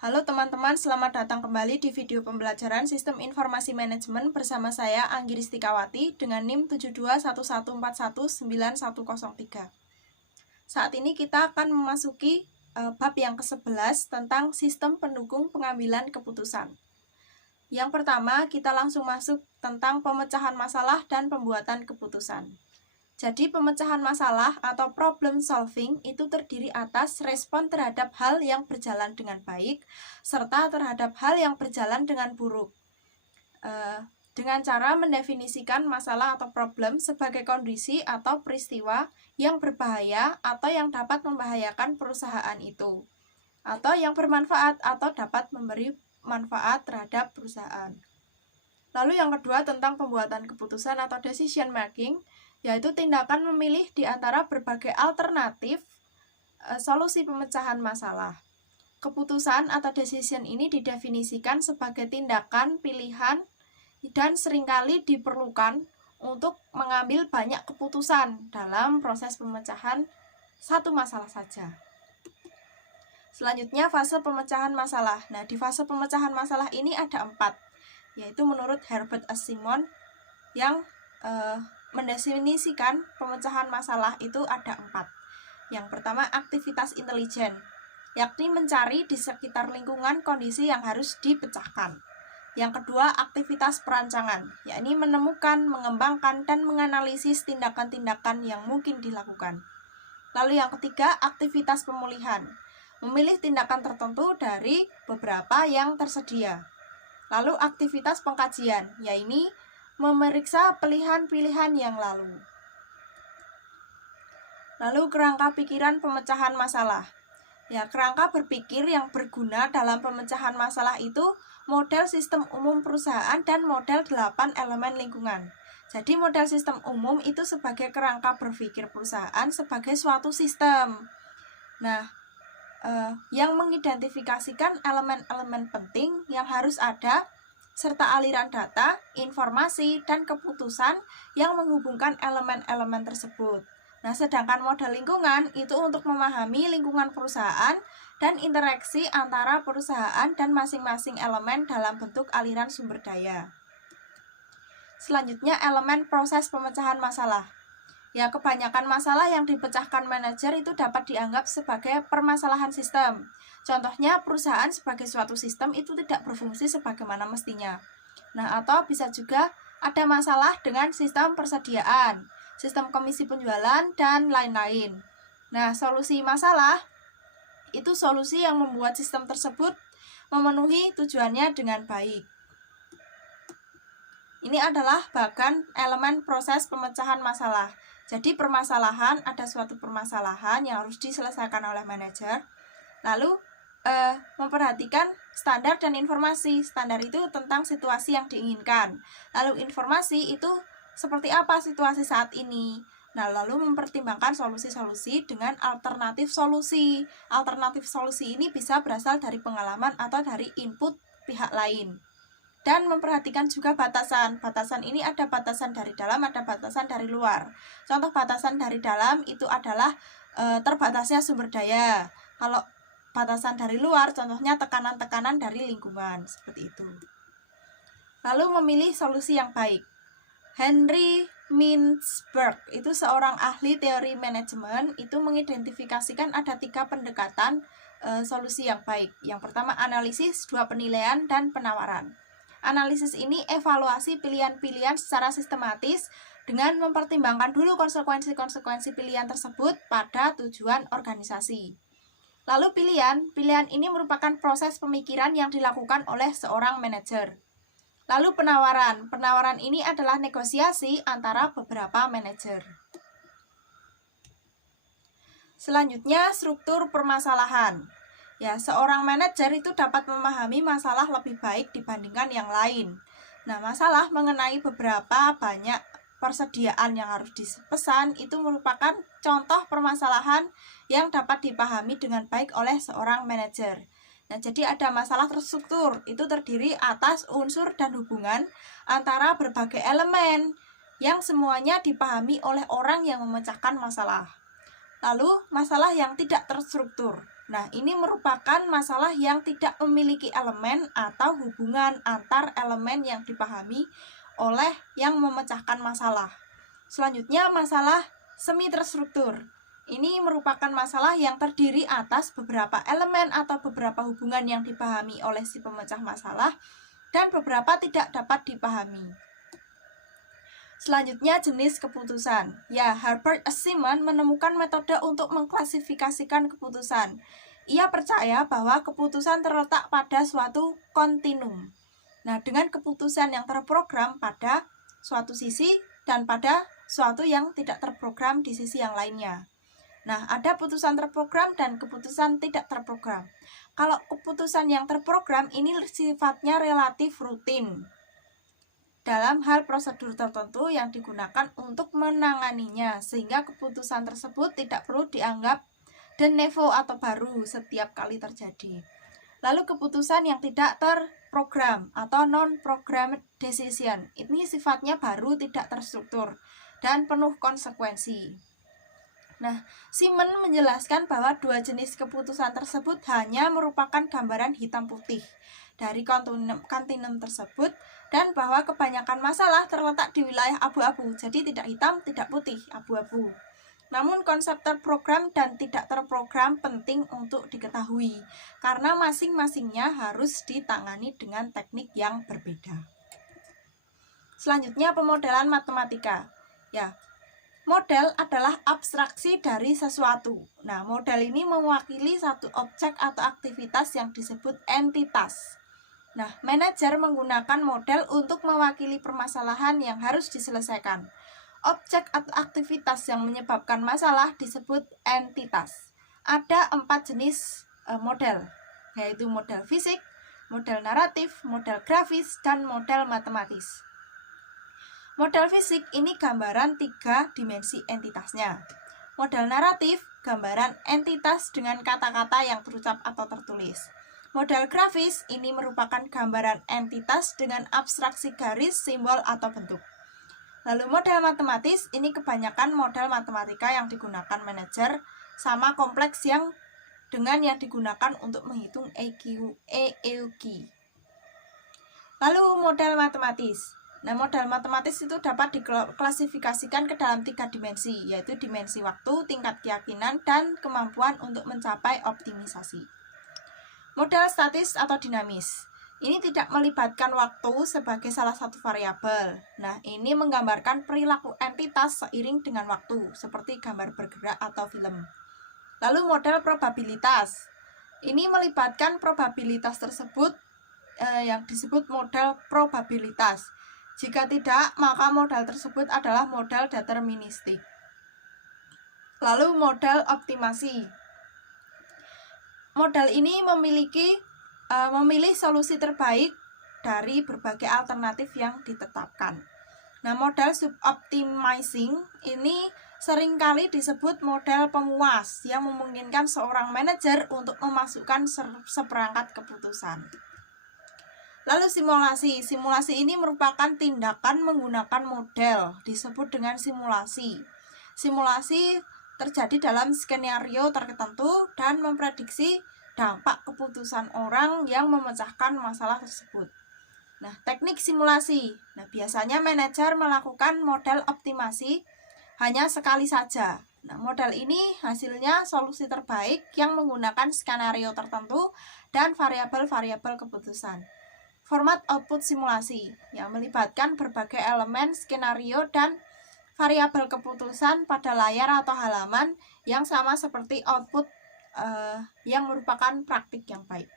Halo teman-teman, selamat datang kembali di video pembelajaran Sistem Informasi Manajemen bersama saya Anggi Ristikawati dengan NIM 7211419103. Saat ini kita akan memasuki bab yang ke-11 tentang sistem pendukung pengambilan keputusan. Yang pertama, kita langsung masuk tentang pemecahan masalah dan pembuatan keputusan. Jadi pemecahan masalah atau problem solving itu terdiri atas respon terhadap hal yang berjalan dengan baik serta terhadap hal yang berjalan dengan buruk. Dengan cara mendefinisikan masalah atau problem sebagai kondisi atau peristiwa yang berbahaya atau yang dapat membahayakan perusahaan itu, atau yang bermanfaat atau dapat memberi manfaat terhadap perusahaan. Lalu yang kedua tentang pembuatan keputusan atau decision making, yaitu tindakan memilih di antara berbagai alternatif solusi pemecahan masalah. Keputusan atau decision ini didefinisikan sebagai tindakan, pilihan, dan seringkali diperlukan untuk mengambil banyak keputusan dalam proses pemecahan satu masalah saja. Selanjutnya fase pemecahan masalah. Nah, di fase pemecahan masalah ini ada 4, yaitu menurut Herbert S. Simon yang mendefinisikan pemecahan masalah itu ada 4. Yang pertama, aktivitas intelijen, yakni mencari di sekitar lingkungan kondisi yang harus dipecahkan. Yang kedua, aktivitas perancangan, yakni menemukan, mengembangkan, dan menganalisis tindakan-tindakan yang mungkin dilakukan. Lalu yang ketiga, aktivitas pemulihan, memilih tindakan tertentu dari beberapa yang tersedia. Lalu aktivitas pengkajian, yaitu memeriksa pilihan-pilihan yang lalu. Lalu kerangka pikiran pemecahan masalah. Ya, kerangka berpikir yang berguna dalam pemecahan masalah itu model sistem umum perusahaan dan model 8 elemen lingkungan. Jadi model sistem umum itu sebagai kerangka berpikir perusahaan sebagai suatu sistem. Nah, yang mengidentifikasikan elemen-elemen penting yang harus ada serta aliran data, informasi, dan keputusan yang menghubungkan elemen-elemen tersebut. Nah, sedangkan model lingkungan itu untuk memahami lingkungan perusahaan dan interaksi antara perusahaan dan masing-masing elemen dalam bentuk aliran sumber daya. Selanjutnya, elemen proses pemecahan masalah. Ya, kebanyakan masalah yang dipecahkan manajer itu dapat dianggap sebagai permasalahan sistem. Contohnya, perusahaan sebagai suatu sistem itu tidak berfungsi sebagaimana mestinya. Nah, atau bisa juga ada masalah dengan sistem persediaan, sistem komisi penjualan, dan lain-lain. Nah, solusi masalah itu solusi yang membuat sistem tersebut memenuhi tujuannya dengan baik. Ini adalah bagian elemen proses pemecahan masalah. Jadi permasalahan, ada suatu permasalahan yang harus diselesaikan oleh manajer. Lalu memperhatikan standar dan informasi. Standar itu tentang situasi yang diinginkan. Lalu informasi itu seperti apa situasi saat ini. Nah, lalu mempertimbangkan solusi-solusi dengan alternatif solusi. Alternatif solusi ini bisa berasal dari pengalaman atau dari input pihak lain. Dan memperhatikan juga batasan. Batasan ini ada batasan dari dalam, ada batasan dari luar. Contoh batasan dari dalam itu adalah terbatasnya sumber daya. Kalau batasan dari luar, contohnya tekanan-tekanan dari lingkungan, seperti itu. Lalu memilih solusi yang baik. Henry Mintzberg itu seorang ahli teori manajemen, itu mengidentifikasikan ada 3 pendekatan solusi yang baik. Yang pertama analisis, 2 penilaian, dan penawaran. Analisis ini evaluasi pilihan-pilihan secara sistematis dengan mempertimbangkan dulu konsekuensi-konsekuensi pilihan tersebut pada tujuan organisasi. Lalu pilihan ini merupakan proses pemikiran yang dilakukan oleh seorang manajer. Lalu penawaran ini adalah negosiasi antara beberapa manajer. Selanjutnya, struktur permasalahan. Ya, seorang manajer itu dapat memahami masalah lebih baik dibandingkan yang lain. Nah, masalah mengenai beberapa banyak persediaan yang harus dipesan itu merupakan contoh permasalahan yang dapat dipahami dengan baik oleh seorang manajer. Nah, jadi ada masalah terstruktur, itu terdiri atas unsur dan hubungan antara berbagai elemen yang semuanya dipahami oleh orang yang memecahkan masalah. Lalu, masalah yang tidak terstruktur. Nah, ini merupakan masalah yang tidak memiliki elemen atau hubungan antar elemen yang dipahami oleh yang memecahkan masalah. Selanjutnya, masalah semi terstruktur. Ini merupakan masalah yang terdiri atas beberapa elemen atau beberapa hubungan yang dipahami oleh si pemecah masalah dan beberapa tidak dapat dipahami. Selanjutnya, jenis keputusan. Ya, Herbert Simon menemukan metode untuk mengklasifikasikan keputusan. Ia percaya bahwa keputusan terletak pada suatu kontinum. Nah, dengan keputusan yang terprogram pada suatu sisi dan pada suatu yang tidak terprogram di sisi yang lainnya. Nah, ada keputusan terprogram dan keputusan tidak terprogram. Kalau keputusan yang terprogram ini sifatnya relatif rutin dalam hal prosedur tertentu yang digunakan untuk menanganinya, sehingga keputusan tersebut tidak perlu dianggap de novo atau baru setiap kali terjadi. Lalu keputusan yang tidak terprogram atau non-programmed decision, ini sifatnya baru, tidak terstruktur, dan penuh konsekuensi. Nah, Simon menjelaskan bahwa dua jenis keputusan tersebut hanya merupakan gambaran hitam putih dari kontinum tersebut, dan bahwa kebanyakan masalah terletak di wilayah abu-abu, jadi tidak hitam, tidak putih, abu-abu. Namun konsep terprogram dan tidak terprogram penting untuk diketahui, karena masing-masingnya harus ditangani dengan teknik yang berbeda. Selanjutnya, pemodelan matematika. Ya, model adalah abstraksi dari sesuatu. Nah, model ini mewakili satu objek atau aktivitas yang disebut entitas. Nah, manajer menggunakan model untuk mewakili permasalahan yang harus diselesaikan. Objek atau aktivitas yang menyebabkan masalah disebut entitas. Ada 4 jenis model, yaitu model fisik, model naratif, model grafis, dan model matematis. Model fisik ini gambaran 3 dimensi entitasnya. Model naratif, gambaran entitas dengan kata-kata yang terucap atau tertulis. Model grafis ini merupakan gambaran entitas dengan abstraksi garis, simbol, atau bentuk. Lalu model matematis ini kebanyakan model matematika yang digunakan manajer sama kompleks yang dengan yang digunakan untuk menghitung EEG. Lalu model matematis. Nah, model matematis itu dapat diklasifikasikan ke dalam 3 dimensi, yaitu dimensi waktu, tingkat keyakinan, dan kemampuan untuk mencapai optimisasi. Model statis atau dinamis. Ini tidak melibatkan waktu sebagai salah satu variabel. Nah, ini menggambarkan perilaku entitas seiring dengan waktu, seperti gambar bergerak atau film. Lalu model probabilitas. Ini melibatkan probabilitas tersebut yang disebut model probabilitas. Jika tidak, maka model tersebut adalah model deterministik. Lalu model optimasi. Model ini memilih solusi terbaik dari berbagai alternatif yang ditetapkan. Nah, model suboptimizing ini seringkali disebut model pemuas yang memungkinkan seorang manajer untuk memasukkan seperangkat keputusan. Lalu simulasi. Simulasi ini merupakan tindakan menggunakan model, disebut dengan simulasi. Simulasi terjadi dalam skenario tertentu dan memprediksi dampak keputusan orang yang memecahkan masalah tersebut. Nah, teknik simulasi. Nah, biasanya manajer melakukan model optimasi hanya sekali saja. Nah, model ini hasilnya solusi terbaik yang menggunakan skenario tertentu dan variabel-variabel keputusan. Format output simulasi yang melibatkan berbagai elemen skenario dan variabel keputusan pada layar atau halaman yang sama seperti output yang merupakan praktik yang baik.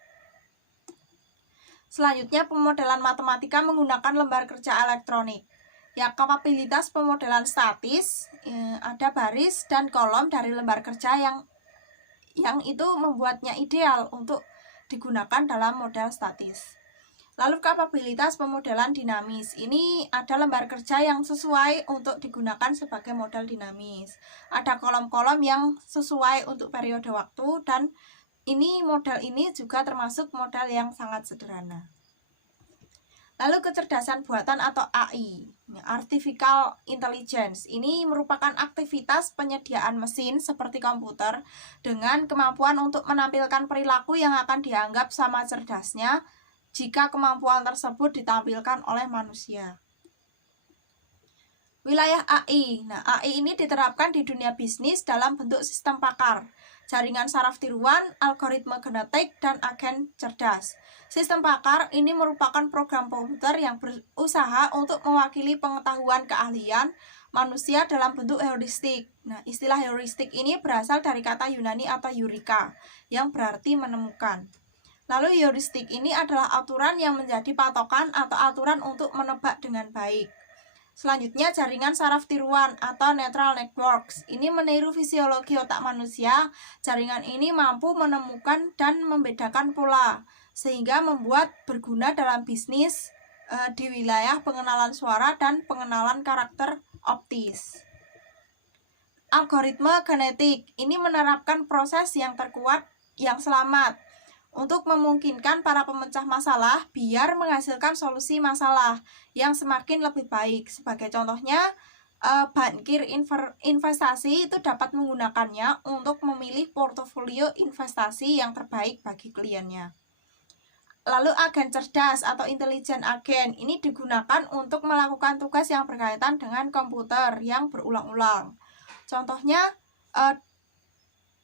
Selanjutnya, pemodelan matematika menggunakan lembar kerja elektronik. Ya, kapabilitas pemodelan statis, ada baris dan kolom dari lembar kerja yang itu membuatnya ideal untuk digunakan dalam model statis. Lalu kapabilitas pemodelan dinamis. Ini ada lembar kerja yang sesuai untuk digunakan sebagai model dinamis. Ada kolom-kolom yang sesuai untuk periode waktu, dan model ini juga termasuk model yang sangat sederhana. Lalu kecerdasan buatan atau AI, Artificial Intelligence, ini merupakan aktivitas penyediaan mesin seperti komputer dengan kemampuan untuk menampilkan perilaku yang akan dianggap sama cerdasnya jika kemampuan tersebut ditampilkan oleh manusia. Wilayah AI. Nah, AI ini diterapkan di dunia bisnis dalam bentuk sistem pakar, jaringan saraf tiruan, algoritma genetik, dan agen cerdas. Sistem pakar ini merupakan program komputer yang berusaha untuk mewakili pengetahuan keahlian manusia dalam bentuk heuristik. Nah, istilah heuristik ini berasal dari kata Yunani atau eureka, yang berarti menemukan. Lalu heuristik ini adalah aturan yang menjadi patokan atau aturan untuk menebak dengan baik. Selanjutnya, jaringan saraf tiruan atau neural networks. Ini meniru fisiologi otak manusia. Jaringan ini mampu menemukan dan membedakan pola, sehingga membuat berguna dalam bisnis di wilayah pengenalan suara dan pengenalan karakter optis. Algoritma genetik ini menerapkan proses yang terkuat yang selamat untuk memungkinkan para pemecah masalah biar menghasilkan solusi masalah yang semakin lebih baik. Sebagai contohnya, bankir investasi itu dapat menggunakannya untuk memilih portofolio investasi yang terbaik bagi kliennya. Lalu agen cerdas atau intelijen agen ini digunakan untuk melakukan tugas yang berkaitan dengan komputer yang berulang-ulang. Contohnya,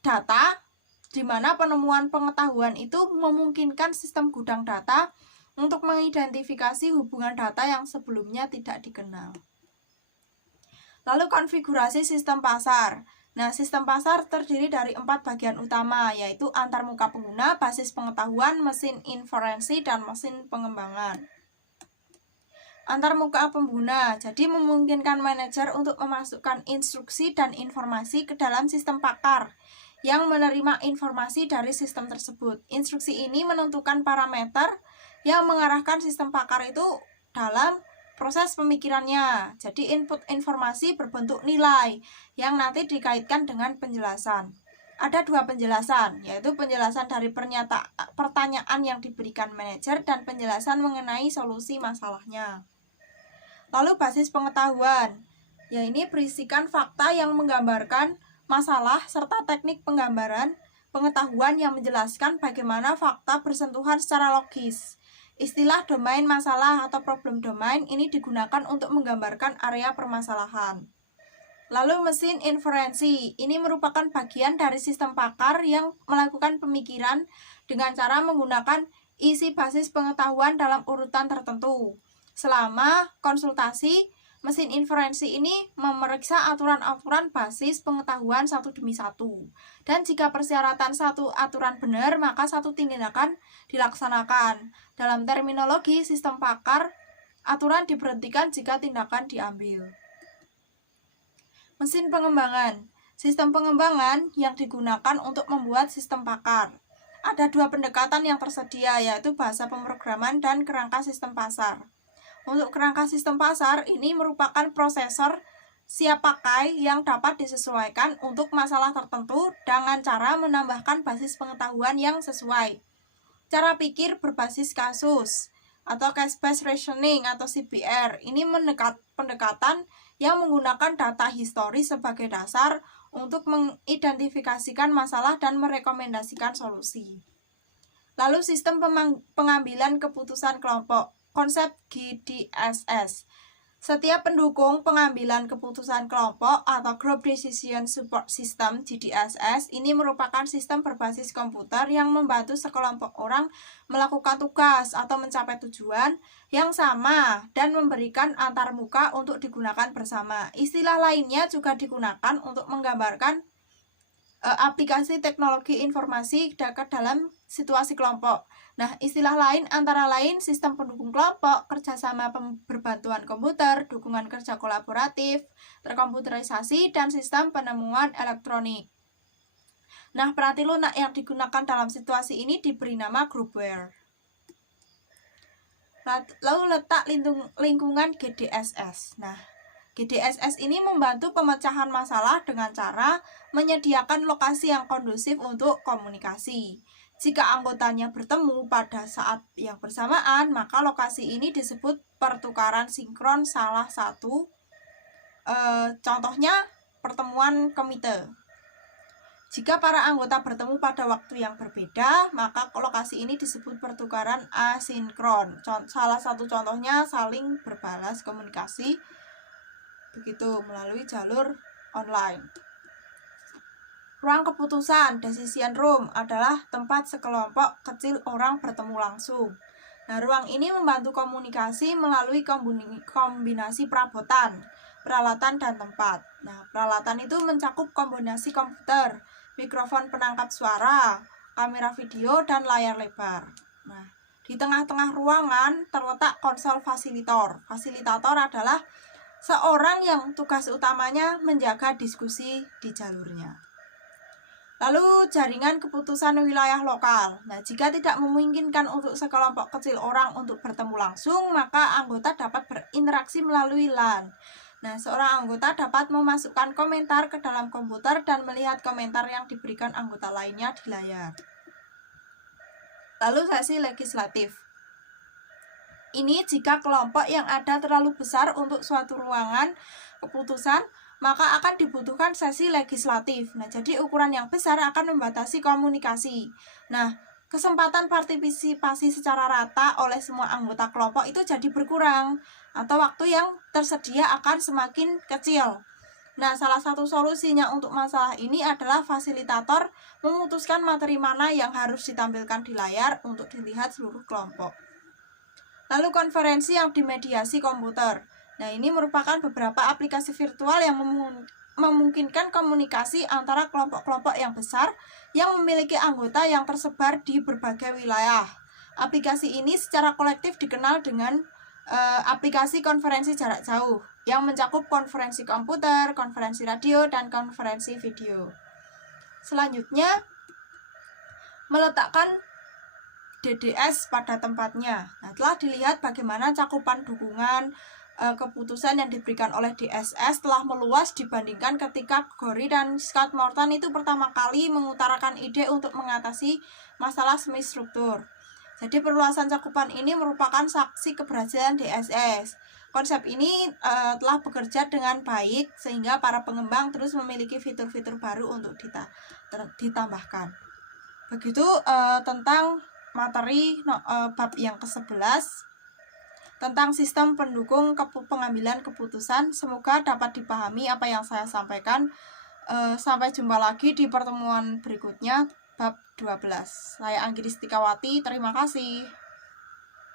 data, di mana penemuan pengetahuan itu memungkinkan sistem gudang data untuk mengidentifikasi hubungan data yang sebelumnya tidak dikenal. Lalu konfigurasi sistem pasar. Nah, sistem pasar terdiri dari 4 bagian utama, yaitu antarmuka pengguna, basis pengetahuan, mesin inferensi, dan mesin pengembangan. Antarmuka pengguna, jadi memungkinkan manajer untuk memasukkan instruksi dan informasi ke dalam sistem pakar yang menerima informasi dari sistem tersebut. Instruksi ini menentukan parameter yang mengarahkan sistem pakar itu dalam proses pemikirannya. Jadi input informasi berbentuk nilai yang nanti dikaitkan dengan penjelasan. Ada 2 penjelasan, yaitu penjelasan dari pertanyaan yang diberikan manajer dan penjelasan mengenai solusi masalahnya. Lalu basis pengetahuan, ya ini berisikan fakta yang menggambarkan masalah serta teknik penggambaran pengetahuan yang menjelaskan bagaimana fakta bersentuhan secara logis. Istilah domain masalah atau problem domain ini digunakan untuk menggambarkan area permasalahan. Lalu mesin inferensi, ini merupakan bagian dari sistem pakar yang melakukan pemikiran dengan cara menggunakan isi basis pengetahuan dalam urutan tertentu. Selama konsultasi, mesin inferensi ini memeriksa aturan-aturan basis pengetahuan satu demi satu. Dan jika persyaratan satu aturan benar, maka satu tindakan dilaksanakan. Dalam terminologi sistem pakar, aturan diberhentikan jika tindakan diambil. Mesin pengembangan. Sistem pengembangan yang digunakan untuk membuat sistem pakar. Ada 2 pendekatan yang tersedia, yaitu bahasa pemrograman dan kerangka sistem pasar. Untuk kerangka sistem pasar, ini merupakan prosesor siap pakai yang dapat disesuaikan untuk masalah tertentu dengan cara menambahkan basis pengetahuan yang sesuai. Cara pikir berbasis kasus atau case-based reasoning atau CBR, ini pendekatan yang menggunakan data histori sebagai dasar untuk mengidentifikasikan masalah dan merekomendasikan solusi. Lalu sistem pengambilan keputusan kelompok. Konsep GDSS. Setiap pendukung pengambilan keputusan kelompok atau Group Decision Support System GDSS ini merupakan sistem berbasis komputer yang membantu sekelompok orang melakukan tugas atau mencapai tujuan yang sama dan memberikan antarmuka untuk digunakan bersama. Istilah lainnya juga digunakan untuk menggambarkan aplikasi teknologi informasi dalam situasi kelompok. Nah, istilah lain antara lain sistem pendukung kelompok, kerjasama berbantuan komputer, dukungan kerja kolaboratif, terkomputerisasi, dan sistem penemuan elektronik. Nah, peranti lunak yang digunakan dalam situasi ini diberi nama groupware. Lalu letak lingkungan GDSS. Nah, GDSS ini membantu pemecahan masalah dengan cara menyediakan lokasi yang kondusif untuk komunikasi. Jika anggotanya bertemu pada saat yang bersamaan, maka lokasi ini disebut pertukaran sinkron salah satu. Contohnya pertemuan komite. Jika para anggota bertemu pada waktu yang berbeda, maka lokasi ini disebut pertukaran asinkron. Salah satu contohnya saling berbalas komunikasi, begitu melalui jalur online. Ruang keputusan, decision room, adalah tempat sekelompok kecil orang bertemu langsung. Nah, ruang ini membantu komunikasi melalui kombinasi perabotan, peralatan, dan tempat. Nah, peralatan itu mencakup kombinasi komputer, mikrofon penangkap suara, kamera video, dan layar lebar. Nah, di tengah-tengah ruangan terletak konsol fasilitator. Fasilitator adalah seorang yang tugas utamanya menjaga diskusi di jalurnya. Lalu jaringan keputusan wilayah lokal. Nah, jika tidak memungkinkan untuk sekelompok kecil orang untuk bertemu langsung, maka anggota dapat berinteraksi melalui LAN. Nah, seorang anggota dapat memasukkan komentar ke dalam komputer dan melihat komentar yang diberikan anggota lainnya di layar. Lalu sesi legislatif. Ini jika kelompok yang ada terlalu besar untuk suatu ruangan keputusan, maka akan dibutuhkan sesi legislatif. Nah, jadi ukuran yang besar akan membatasi komunikasi. Nah, kesempatan partisipasi secara rata oleh semua anggota kelompok itu jadi berkurang, atau waktu yang tersedia akan semakin kecil. Nah, salah satu solusinya untuk masalah ini adalah fasilitator memutuskan materi mana yang harus ditampilkan di layar untuk dilihat seluruh kelompok. Lalu konferensi yang dimediasi komputer. Nah, ini merupakan beberapa aplikasi virtual yang memungkinkan komunikasi antara kelompok-kelompok yang besar yang memiliki anggota yang tersebar di berbagai wilayah. Aplikasi ini secara kolektif dikenal dengan aplikasi konferensi jarak jauh yang mencakup konferensi komputer, konferensi radio, dan konferensi video. Selanjutnya, meletakkan DDS pada tempatnya. Nah, telah dilihat bagaimana cakupan dukungan keputusan yang diberikan oleh DSS telah meluas dibandingkan ketika Gorey dan Scott Morton itu pertama kali mengutarakan ide untuk mengatasi masalah semi-struktur. Jadi perluasan cakupan ini merupakan saksi keberhasilan DSS. Konsep ini telah bekerja dengan baik sehingga para pengembang terus memiliki fitur-fitur baru untuk ditambahkan. Begitu tentang materi bab yang ke-11 tentang sistem pendukung pengambilan keputusan. Semoga dapat dipahami apa yang saya sampaikan. Sampai jumpa lagi di pertemuan berikutnya bab 12. Saya Anggi Ristikawati, terima kasih.